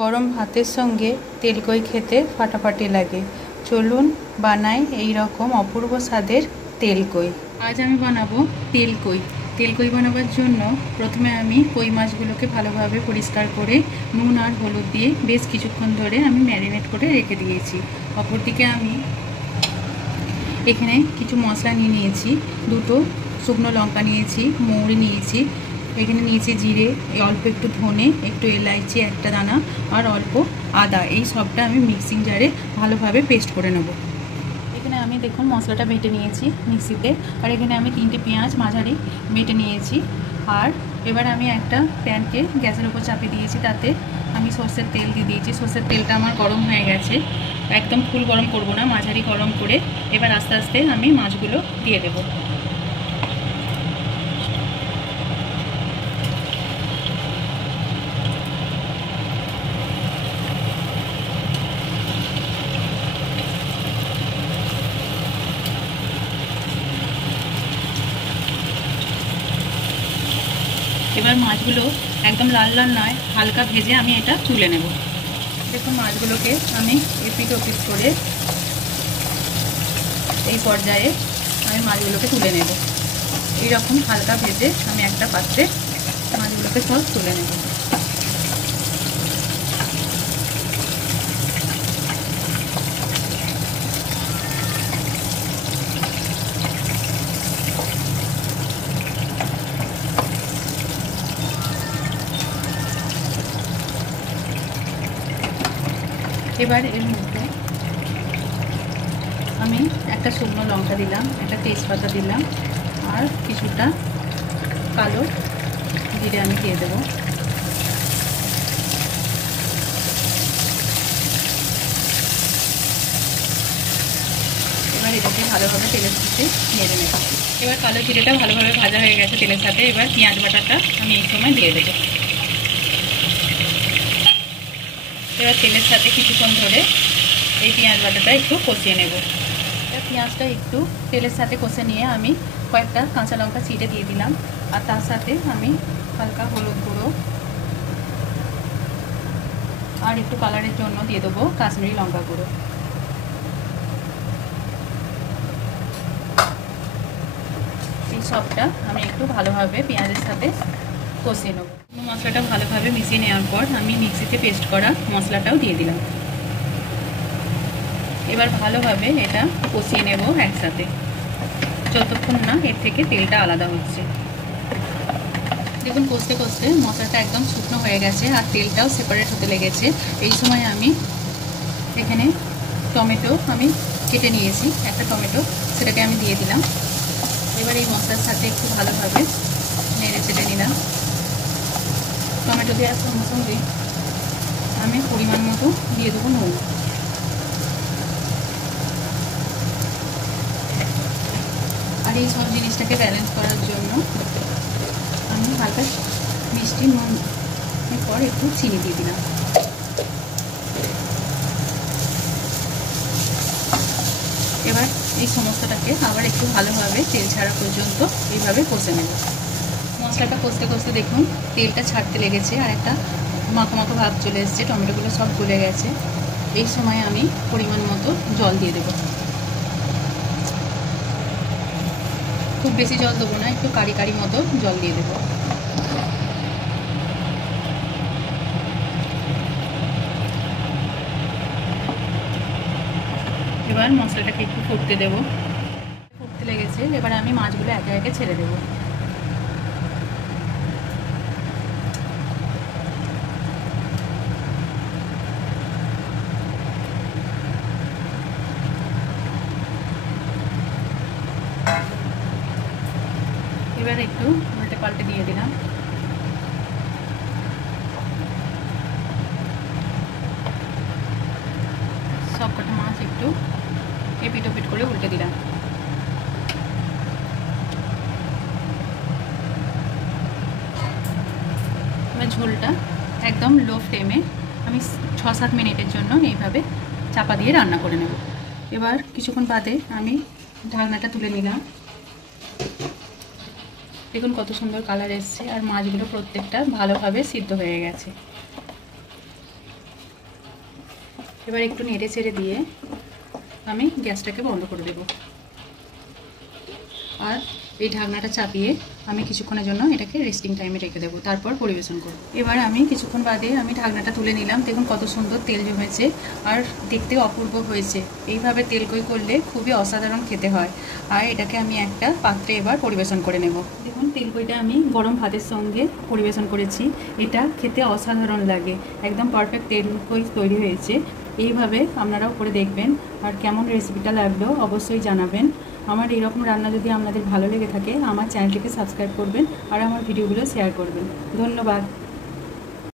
গরম ভাতের সঙ্গে তেলকই খেতে ফাটাফাটি লাগে। চলুন বানাই এই রকম অপূর্ব স্বাদের তেলকই। আজ আমি বানাবো তেলকই। তেলকই বানাবার জন্য প্রথমে আমি কই মাছগুলোকে ভালোভাবে পরিষ্কার করে নুন আর হলুদ দিয়ে বেশ কিছুক্ষণ ধরে আমি ম্যারিনেট করে রেখে দিয়েছি। অপরদিকে আমি এখানে কিছু মশলা নিয়েছি। দুটো শুকনো লঙ্কা নিয়েছি, মৌরি নিয়েছি, এখানে নিয়েছি জিরে, অল্প একটু ধনে, একটু এলাইচি একটা দানা আর অল্প আদা। এই সবটা আমি মিক্সিং জারে ভালোভাবে পেস্ট করে নেব। এখানে আমি দেখুন মশলাটা বেটে নিয়েছি মিক্সিতে। আর এখানে আমি 3টে পেঁয়াজ মাঝারি বেটে নিয়েছি। আর এবার আমি একটা প্যানকে গ্যাসের উপর চাপিয়ে দিয়েছি, তাতে আমি সর্ষের তেল দিয়ে দিয়েছি। সর্ষের তেলটা আমার গরম হয়ে গেছে, একদম ফুল গরম করব না, মাঝারি গরম করে এবার আস্তে আস্তে আমি মাছগুলো দিয়ে দেবো। এবার মাছগুলো একদম লাল লাল নয়, হালকা ভেজে আমি এটা তুলে নেব। দেখুন মাছগুলোকে আমি এপিট ওপিট করে এই পর্যায়ে আমি মাছগুলোকে তুলে নেব। এইরকম হালকা ভেজে আমি একটা পাত্রে মাছগুলোকে সব তুলে নেব। এবার এর মধ্যে আমি একটা শুকনো লঙ্কা দিলাম, একটা তেজপাতা দিলাম আর কিছুটা কালো জিরে আমি দিয়ে দেবো। এবার এটাকে ভালোভাবে তেলের সাথে নেড়ে নেব। এবার কালো জিরেটা ভালোভাবে ভাজা হয়ে গেছে তেলের সাথে। এবার পেঁয়াজ বাটাটা আমি এই সময় দিয়ে দেবো। এবার তেলের সাথে কিছুক্ষণ ধরে এই পেঁয়াজ বাটাটা একটু কষিয়ে নেব। পেঁয়াজটা একটু তেলের সাথে কষে নিয়ে আমি কয়েকটা কাঁচা লঙ্কা ছিটে দিয়ে দিলাম। আর তার সাথে আমি হালকা হলুদ গুঁড়ো আর একটু কালারের জন্য দিয়ে দেবো কাশ্মীরি লঙ্কা গুঁড়ো। এই সবটা আমি একটু ভালোভাবে পেঁয়াজের সাথে কষিয়ে নেব। মশলাটা ভালোভাবে মিশিয়ে নেওয়ার পর আমি মিক্সিতে পেস্ট করা মশলাটাও দিয়ে দিলাম। এবার ভালোভাবে এটা কষিয়ে নেব একসাথে, যতক্ষণ না এর থেকে তেলটা আলাদা হচ্ছে। দেখুন কষতে কষতে মশলাটা একদম শুকনো হয়ে গেছে আর তেলটাও সেপারেট হতে লেগেছে। এই সময় আমি এখানে টমেটো আমি কেটে নিয়েছি, একটা টমেটো, সেটাকে আমি দিয়ে দিলাম। এবার এই মশলার সাথে একটু ভালোভাবে নেড়ে চেড়ে নিলাম। টমেটো দেওয়ার সঙ্গে সঙ্গে আমি পরিমাণ মতো দিয়ে দেবো নুন। আর এই সব জিনিসটাকে ব্যালেন্স করার জন্য আমি হালকা মিষ্টি নুন পর একটু চিনি দিয়ে দিলাম। এবার এই সমস্তটাকে আবার একটু ভালোভাবে তেল ছাড়া পর্যন্ত এইভাবে কষে নেব। মশলাটা কষতে কষতে দেখুন তেলটা ছাড়তে লেগেছে আর একটা মাখো মাখো ভাব চলে এসছে, টমেটোগুলো সব গলে গেছে। এই সময় আমি পরিমাণ মতো জল দিয়ে দেবো। খুব বেশি জল দেবো না, একটু কারি কারি মতো জল দিয়ে দেবো। এবার মশলাটাকে একটু ফুটতে দেবো। ফুটতে লেগেছে, এবার আমি মাছগুলো একে একে ছেড়ে দেবো। এবার একটু উল্টে পাল্টে দিয়ে দিলাম। সবকটা মাছ একটু এপিট ওপিট করে উল্টে দিলাম। এবার ঝোলটা একদম লো ফ্লেমে আমি 6-7 মিনিটের জন্য এইভাবে চাপা দিয়ে রান্না করে নেব। এবার কিছুক্ষণ বাদে আমি ঢাকনাটা তুলে নিলাম। দেখুন কত সুন্দর কালার এসছে আর মাছগুলো প্রত্যেকটা ভালোভাবে সিদ্ধ হয়ে গেছে। এবার একটু নেড়ে চেড়ে দিয়ে আমি গ্যাসটাকে বন্ধ করে দেব আর এই ঢাকনাটা চাপিয়ে আমি কিছুক্ষণের জন্য এটাকে রেস্টিং টাইমে রেখে দেবো, তারপর পরিবেশন করব। এবার আমি কিছুক্ষণ বাদে আমি ঢাকনাটা তুলে নিলাম। দেখুন কত সুন্দর তেল জমেছে আর দেখতেও অপূর্ব হয়েছে। এইভাবে তেলকই করলে খুবই অসাধারণ খেতে হয়। আর এটাকে আমি একটা পাত্রে এবার পরিবেশন করে নেব। দেখুন তেলকইটা আমি গরম ভাতের সঙ্গে পরিবেশন করেছি। এটা খেতে অসাধারণ লাগে, একদম পারফেক্ট তেলকই তৈরি হয়েছে। এইভাবে আপনারাও করে দেখবেন আর কেমন রেসিপিটা লাগলো অবশ্যই জানাবেন। আমার এইরকম রান্না যদি আপনাদের ভালো লেগে থাকে আমার চ্যানেলটিকে সাবস্ক্রাইব করবেন আর আমার ভিডিওগুলো শেয়ার করবেন। ধন্যবাদ।